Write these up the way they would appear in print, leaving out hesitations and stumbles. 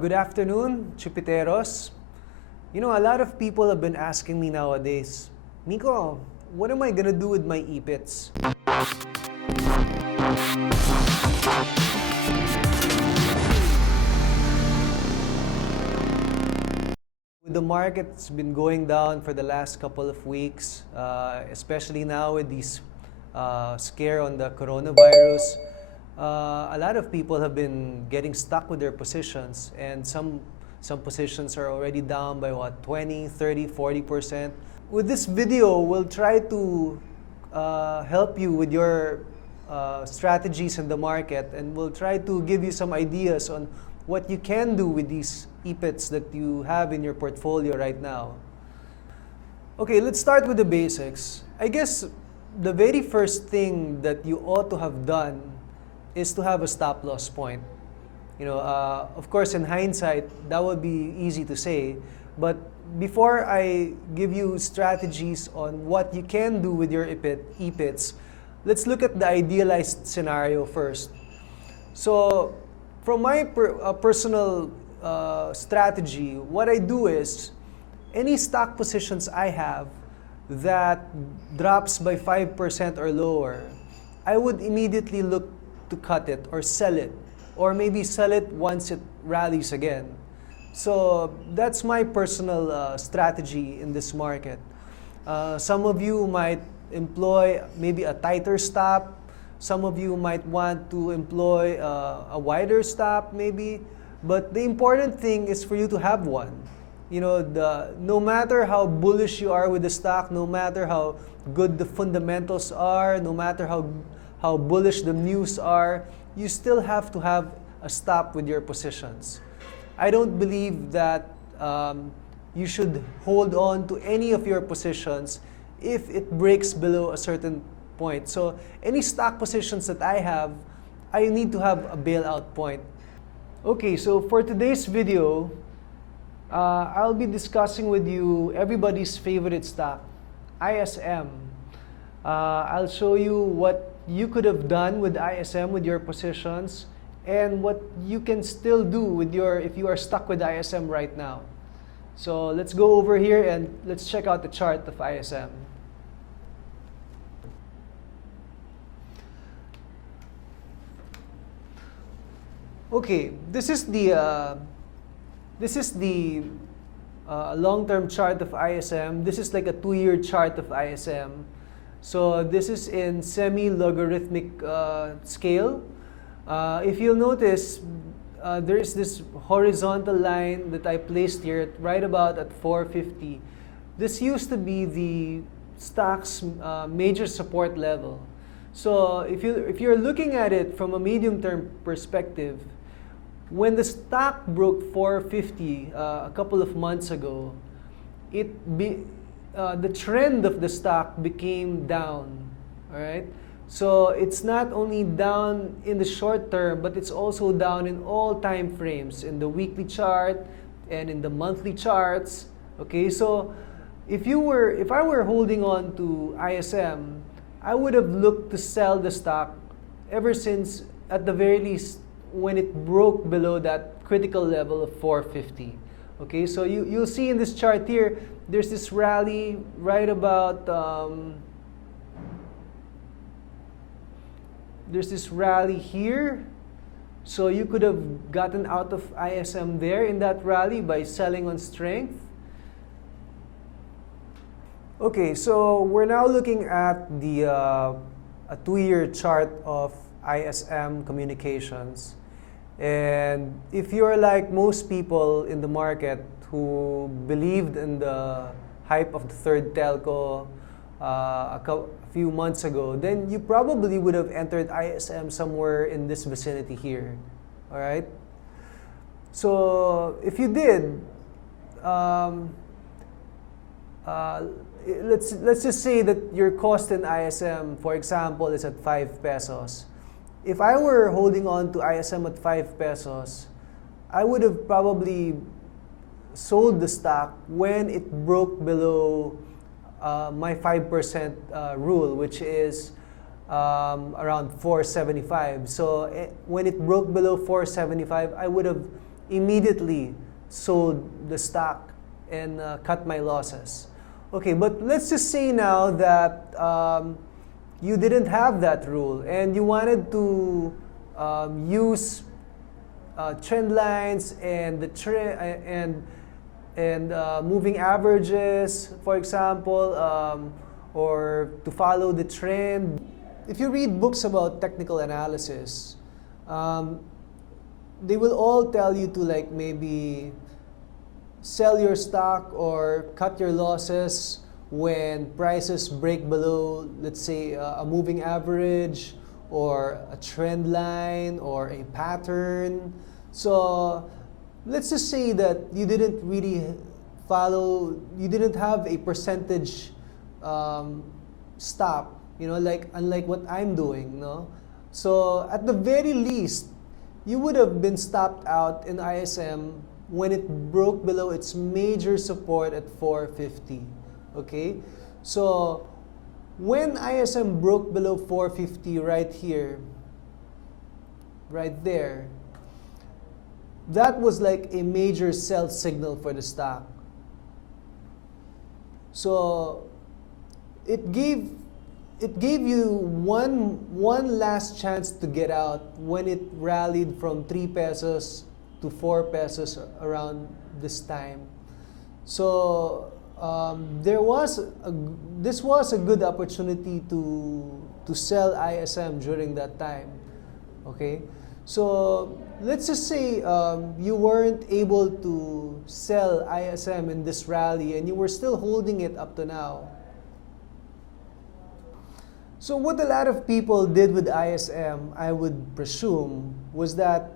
Good afternoon, Tsupiteros. A lot of people have been asking me nowadays, Nico, what am I gonna do with my ipits? The market's been going down for the last couple of weeks, especially now with these scare on the coronavirus. A lot of people have been getting stuck with their positions, and some positions are already down by 20, 30, 40%. With this video, we'll try to help you with your strategies in the market, and we'll try to give you some ideas on what you can do with these ipits that you have in your portfolio right now. Okay, let's start with the basics. I guess the very first thing that you ought to have done is to have a stop loss point. Of course, in hindsight, that would be easy to say. But before I give you strategies on what you can do with your ipits, let's look at the idealized scenario first. So, from my personal strategy, what I do is, any stock positions I have that drops by 5% or lower, I would immediately look to cut it or sell it, or maybe sell it once it rallies again. So that's my personal strategy in this market. Some of you might employ maybe a tighter stop. Some of you might want to employ a wider stop maybe. But the important thing is for you to have one. No matter how bullish you are with the stock, no matter how good the fundamentals are, no matter how bullish the news are, you still have to have a stop with your positions. I don't believe that you should hold on to any of your positions if it breaks below a certain point. So any stock positions that I have, I need to have a bailout point. Okay, so for today's video, I'll be discussing with you everybody's favorite stock, ISM. I'll show you what you could have done with ISM with your positions, and what you can still do with if you are stuck with ISM right now. So let's go over here and let's check out the chart of ISM. Okay, this is the long-term chart of ISM. This is like a 2-year chart of ISM. So this is in semi-logarithmic scale. If you'll notice, there is this horizontal line that I placed here right about at 450. This used to be the stock's major support level. So if you're looking at it from a medium-term perspective, when the stock broke 450 a couple of months ago, the trend of the stock became down. All right. So it's not only down in the short term, but it's also down in all time frames, in the weekly chart and in the monthly charts. Okay, so if I were holding on to ISM, I would have looked to sell the stock ever since, at the very least, when it broke below that critical level of 450. Okay, so you'll see in this chart here, there's this rally right about there's this rally here. So you could have gotten out of ISM there in that rally by selling on strength. Okay, so we're now looking at a 2-year chart of ISM Communications. And if you're like most people in the market who believed in the hype of the third telco a few months ago, then you probably would have entered ISM somewhere in this vicinity here. All right? So if you did, let's just say that your cost in ISM, for example, is at 5 pesos. If I were holding on to ISM at 5 pesos, I would have probably sold the stock when it broke below my 5% rule, which is around 475. So when it broke below 475, I would have immediately sold the stock and cut my losses. Okay, but let's just say now that you didn't have that rule and you wanted to use trend lines and the moving averages, for example, or to follow the trend. If you read books about technical analysis, they will all tell you to like maybe sell your stock or cut your losses when prices break below, let's say, a moving average or a trend line or a pattern. So let's just say that you didn't really follow, you didn't have a percentage stop, like unlike what I'm doing, no? So at the very least, you would have been stopped out in ISM when it broke below its major support at 450. Okay? So when ISM broke below 450 right here, right there, that was like a major sell signal for the stock. So it gave you one last chance to get out when it rallied from 3 pesos to 4 pesos around this time. So this was a good opportunity to sell ISM during that time. Okay, so let's just say you weren't able to sell ISM in this rally and you were still holding it up to now. So what a lot of people did with ISM, I would presume, was that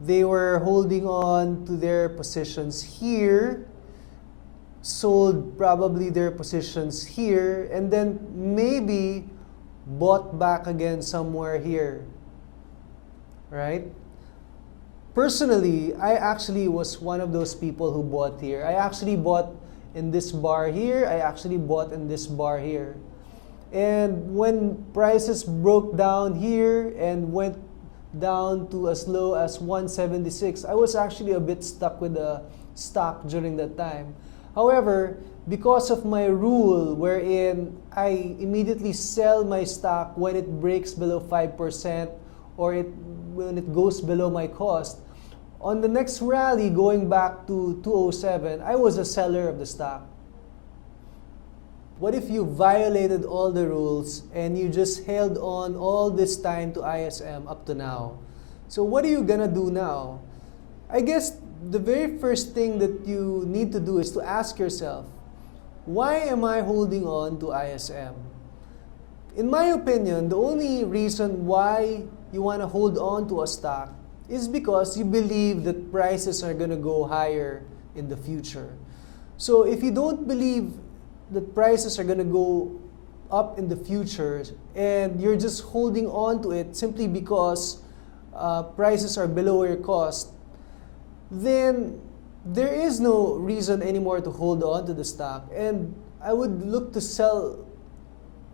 they were holding on to their positions here, sold probably their positions here, and then maybe bought back again somewhere here, right? Personally, I actually was one of those people who bought here. I actually bought in this bar here. I actually bought in this bar here. And when prices broke down here and went down to as low as 176, I was actually a bit stuck with the stock during that time. However, because of my rule wherein I immediately sell my stock when it breaks below 5% or when it goes below my cost, on the next rally going back to 207, I was a seller of the stock. What if you violated all the rules and you just held on all this time to ISM up to now? So what are you gonna do now? I guess the very first thing that you need to do is to ask yourself, why am I holding on to ISM? In my opinion, the only reason why you want to hold on to a stock is because you believe that prices are gonna go higher in the future. So if you don't believe that prices are going to go up in the future and you're just holding on to it simply because prices are below your cost, then there is no reason anymore to hold on to the stock, and I would look to sell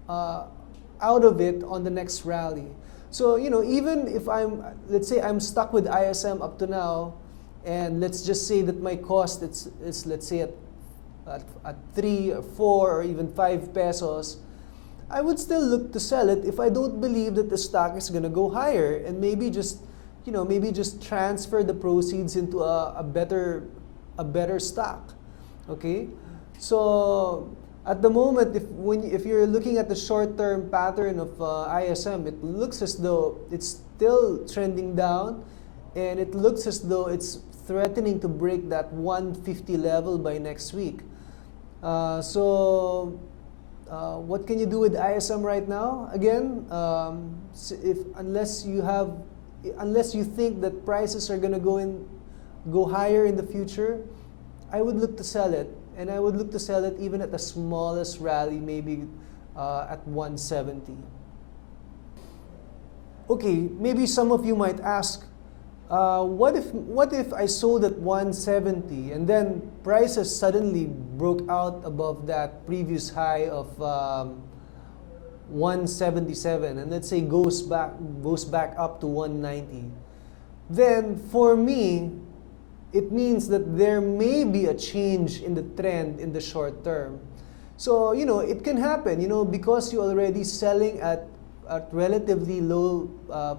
out of it on the next rally. So even if let's say I'm stuck with ISM up to now, and let's just say that my cost is let's say at 3 or 4 or even 5 pesos, I would still look to sell it if I don't believe that the stock is going to go higher, and maybe just transfer the proceeds into a better stock. Okay? So at the moment, if you're looking at the short-term pattern of ISM, it looks as though it's still trending down, and it looks as though it's threatening to break that 150 level by next week. So what can you do with ISM right now? Again, unless you think that prices are going to go higher in the future, I would look to sell it, and I would look to sell it even at the smallest rally, maybe at 170. Okay, maybe some of you might ask, what if I sold at 170 and then prices suddenly broke out above that previous high of 177, and let's say goes back up to 190? Then for me, it means that there may be a change in the trend in the short term. So, it can happen, because you're already selling at relatively low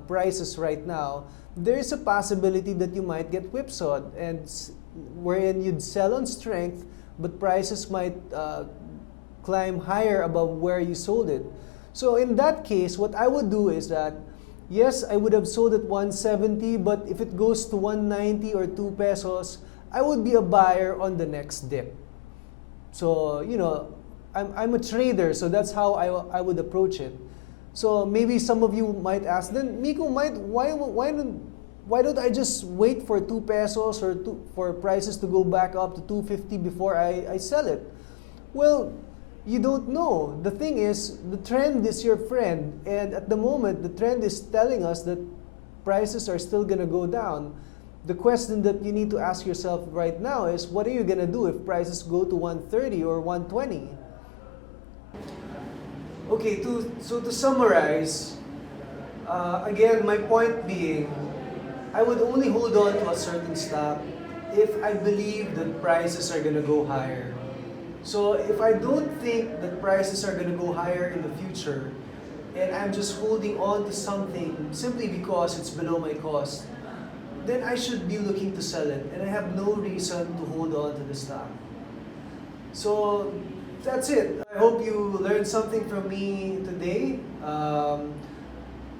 prices right now, there is a possibility that you might get whipsawed, and wherein you'd sell on strength, but prices might climb higher above where you sold it. So in that case, what I would do is that, yes, I would have sold at 170, but if it goes to 190 or 2 pesos, I would be a buyer on the next dip. So, I'm a trader, so that's how I would approach it. So maybe some of you might ask, then Miko, why don't I just wait for 2 pesos or for prices to go back up to 250 before I sell it? Well, you don't know. The thing is, the trend is your friend, and at the moment, the trend is telling us that prices are still going to go down. The question that you need to ask yourself right now is, what are you going to do if prices go to 130 or 120? Okay, so to summarize, again, my point being, I would only hold on to a certain stock if I believe that prices are going to go higher. So if I don't think that prices are going to go higher in the future, and I'm just holding on to something simply because it's below my cost, then I should be looking to sell it, and I have no reason to hold on to the stock. So that's it. I hope you learned something from me today.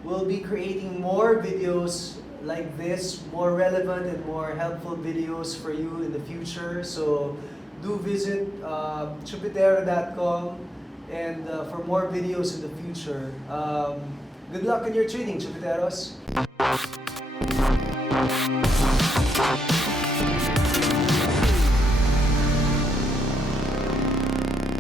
We'll be creating more videos like this, more relevant and more helpful videos for you in the future. So do visit Tsupitero.com and for more videos in the future. Good luck in your trading, Tsupiteros!